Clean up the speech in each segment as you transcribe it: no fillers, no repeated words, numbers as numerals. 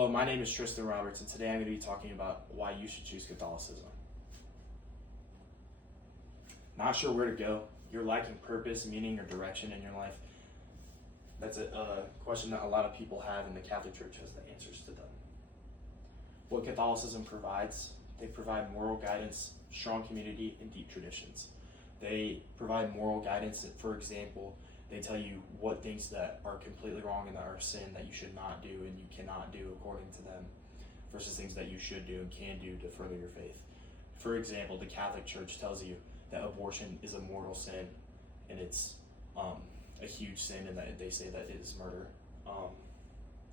Hello, my name is Tristan Roberts, and today I'm going to be talking about why you should choose Catholicism. Not sure where to go? You're lacking purpose, meaning, or direction in your life? That's a question that a lot of people have, and the Catholic Church has the answers to them. What Catholicism provides, they provide moral guidance, strong community, and deep traditions. They provide moral guidance. For example, they tell you what things that are completely wrong and that are sin that you should not do and you cannot do according to them, versus things that you should do and can do to further your faith. For example, the Catholic Church tells you that abortion is a mortal sin, and it's a huge sin, and that they say that it is murder.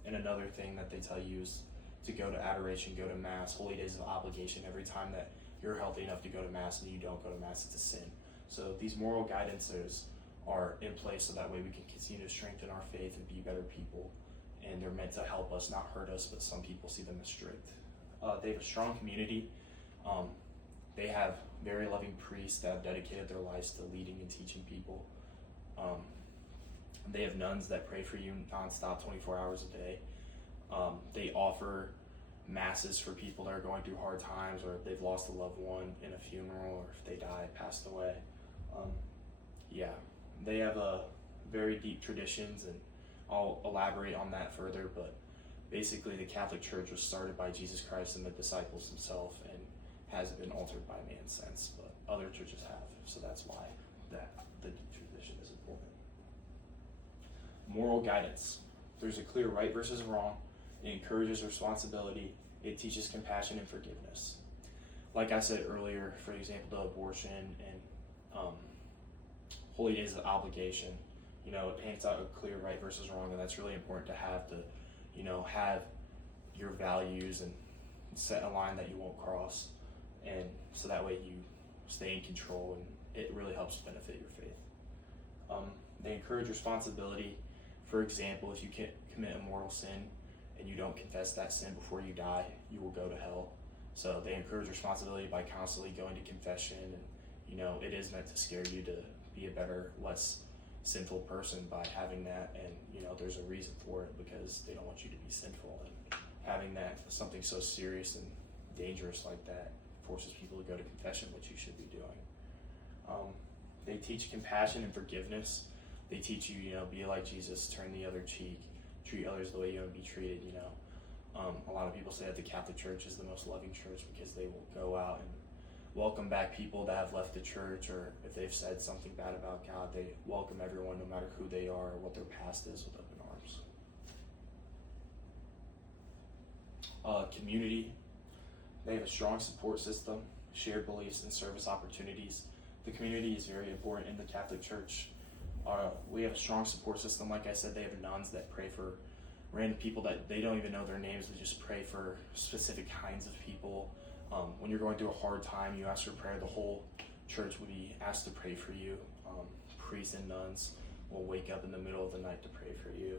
And another thing that they tell you is to go to adoration, go to Mass, holy days of obligation. Every time that you're healthy enough to go to Mass and you don't go to Mass, it's a sin. So these moral guidances are in place so that way we can continue to strengthen our faith and be better people. And they're meant to help us, not hurt us, but some people see them as strict. They have a strong community. They have very loving priests that have dedicated their lives to leading and teaching people. They have nuns that pray for you nonstop, 24 hours a day. They offer masses for people that are going through hard times, or if they've lost a loved one in a funeral, or if they died, passed away. They have very deep traditions, and I'll elaborate on that further, but basically the Catholic Church was started by Jesus Christ and the disciples himself, and hasn't been altered by man since, but other churches have, so that's why the deep tradition is important. Moral guidance. There's a clear right versus wrong. It encourages responsibility. It teaches compassion and forgiveness. Like I said earlier, for example, the abortion and holy days of obligation, it paints out a clear right versus wrong, and that's really important to have have your values and set a line that you won't cross, and so that way you stay in control, and it really helps benefit your faith. They encourage responsibility. For example, if you commit a mortal sin and you don't confess that sin before you die, you will go to hell. So they encourage responsibility by constantly going to confession, and it is meant to scare you to be a better, less sinful person by having that, and there's a reason for it, because they don't want you to be sinful, and having that something so serious and dangerous like that forces people to go to confession, which you should be doing. They teach compassion and forgiveness. They teach you, be like Jesus, turn the other cheek, treat others the way you want to be treated. A lot of people say that the Catholic Church is the most loving church because they will go out and welcome back people that have left the church, or if they've said something bad about God, they welcome everyone no matter who they are or what their past is with open arms. Community. They have a strong support system, shared beliefs, and service opportunities. The community is very important in the Catholic Church. We have a strong support system. Like I said, they have nuns that pray for random people that they don't even know their names. They just pray for specific kinds of people. When you're going through a hard time, you ask for prayer, the whole church will be asked to pray for you. Priests and nuns will wake up in the middle of the night to pray for you.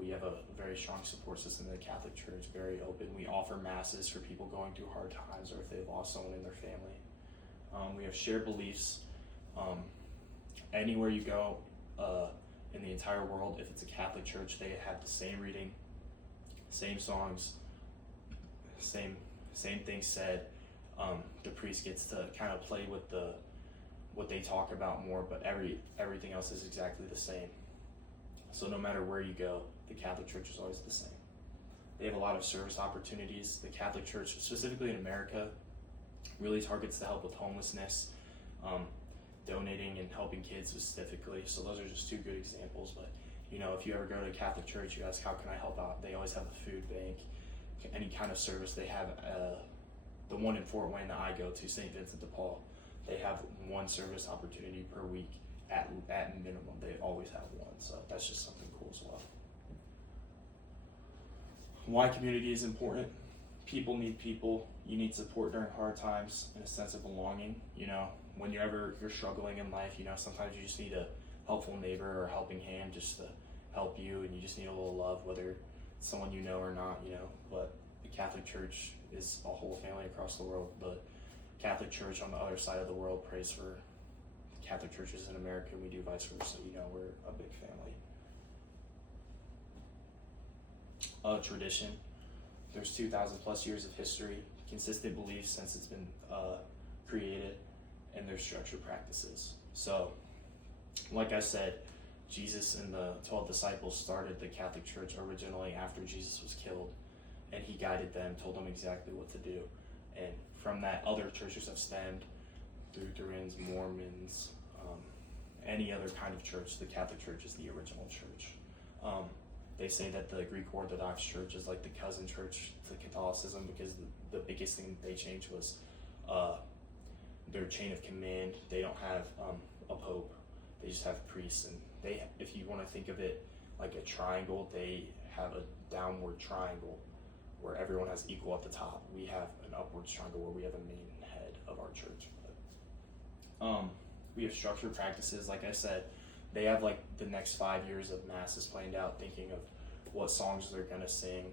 We have a very strong support system in the Catholic Church, very open. We offer masses for people going through hard times, or if they've lost someone in their family. We have shared beliefs. Anywhere you go in the entire world, if it's a Catholic Church, they have the same reading, same songs, same things said. The priest gets to kind of play with what they talk about more, but everything else is exactly the same. So no matter where you go, the Catholic Church is always the same. They have a lot of service opportunities. The Catholic Church, specifically in America, really targets the help with homelessness, donating and helping kids specifically. So those are just two good examples. But if you ever go to a Catholic Church, you ask, how can I help out? They always have a food bank, any kind of service. They have the one in Fort Wayne that I go to, St. Vincent de Paul. They have one service opportunity per week at minimum. They always have one, so that's just something cool as well. Why community is important? People need people. You need support during hard times and a sense of belonging. When you're struggling in life, sometimes you just need a helpful neighbor or a helping hand just to help you, and you just need a little love, whether it's someone you know or not, But the Catholic Church is a whole family across the world. The Catholic Church on the other side of the world prays for Catholic churches in America. We do vice versa. We're a big family. Tradition. There's 2,000 plus years of history, consistent beliefs since it's been created, and there's structured practices. So, like I said, Jesus and the 12 disciples started the Catholic Church originally after Jesus was killed, and he guided them, told them exactly what to do. And from that, other churches have stemmed: Lutherans, Mormons, any other kind of church. The Catholic Church is the original church. They say that the Greek Orthodox Church is like the cousin church to Catholicism, because the biggest thing they changed was their chain of command. They don't have a pope; they just have priests. And they, if you want to think of it like a triangle, they have a downward triangle where everyone has equal at the top. We have an upward triangle where we have a main head of our church. But, we have structured practices. Like I said, they have like the next 5 years of masses planned out, thinking of what songs they're going to sing,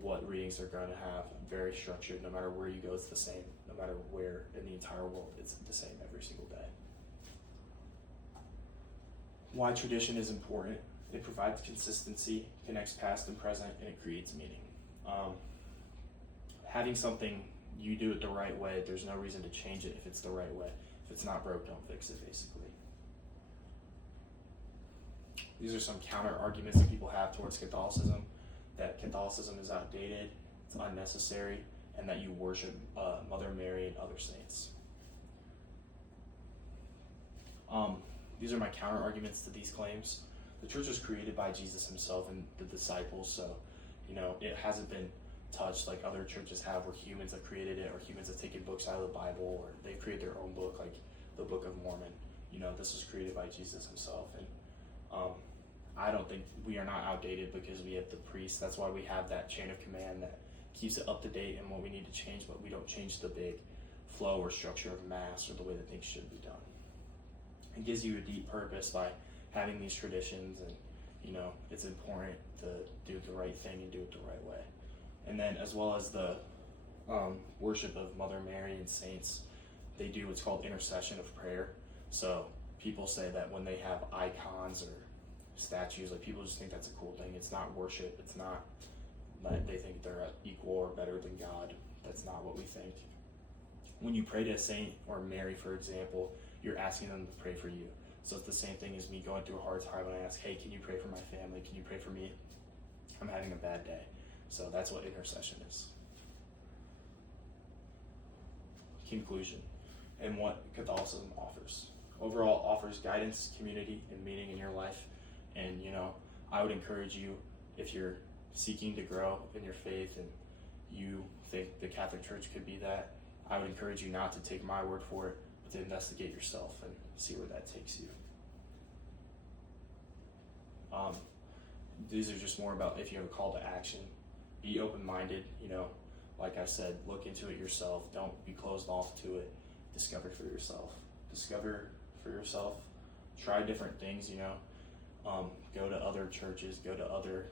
what readings they're going to have. Very structured. No matter where you go, it's the same. No matter where in the entire world, it's the same every single day. Why tradition is important: it provides consistency, connects past and present, and it creates meaning. Having something, you do it the right way, there's no reason to change it if it's the right way. If it's not broke, don't fix it, basically. These are some counter arguments that people have towards Catholicism: that Catholicism is outdated, it's unnecessary, and that you worship Mother Mary and other saints. These are my counter arguments to these claims. The church was created by Jesus himself and the disciples, so it hasn't been touched like other churches have, where humans have created it, or humans have taken books out of the Bible, or they've created their own book, like the Book of Mormon. This was created by Jesus himself, and I don't think we are not outdated because we have the priests. That's why we have that chain of command that keeps it up to date and what we need to change, but we don't change the big flow or structure of Mass or the way that things should be done. It gives you a deep purpose by having these traditions, and it's important to do the right thing and do it the right way. And then, as well as the worship of Mother Mary and saints, they do what's called intercession of prayer. So people say that when they have icons or statues, like, people just think that's a cool thing. It's not worship. It's not that they think they're equal or better than God. That's not what we think. When you pray to a saint or Mary, for example, you're asking them to pray for you. So it's the same thing as me going through a hard time when I ask, hey, can you pray for my family? Can you pray for me? I'm having a bad day. So that's what intercession is. Conclusion, and what Catholicism offers. Overall, offers guidance, community, and meaning in your life. And I would encourage you, if you're seeking to grow in your faith and you think the Catholic Church could be that, I would encourage you not to take my word for it, but to investigate yourself and see where that takes you. These are just more about if you have a call to action. Be open-minded, like I said, look into it yourself. Don't be closed off to it. Discover for yourself. Try different things, go to other churches, go to other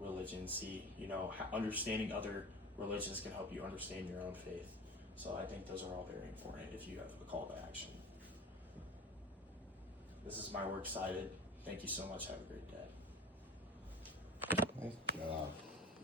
religions, see, understanding other religions can help you understand your own faith. So I think those are all very important if you have a call to action. This is my works cited. Thank you so much. Have a great day. Nice job.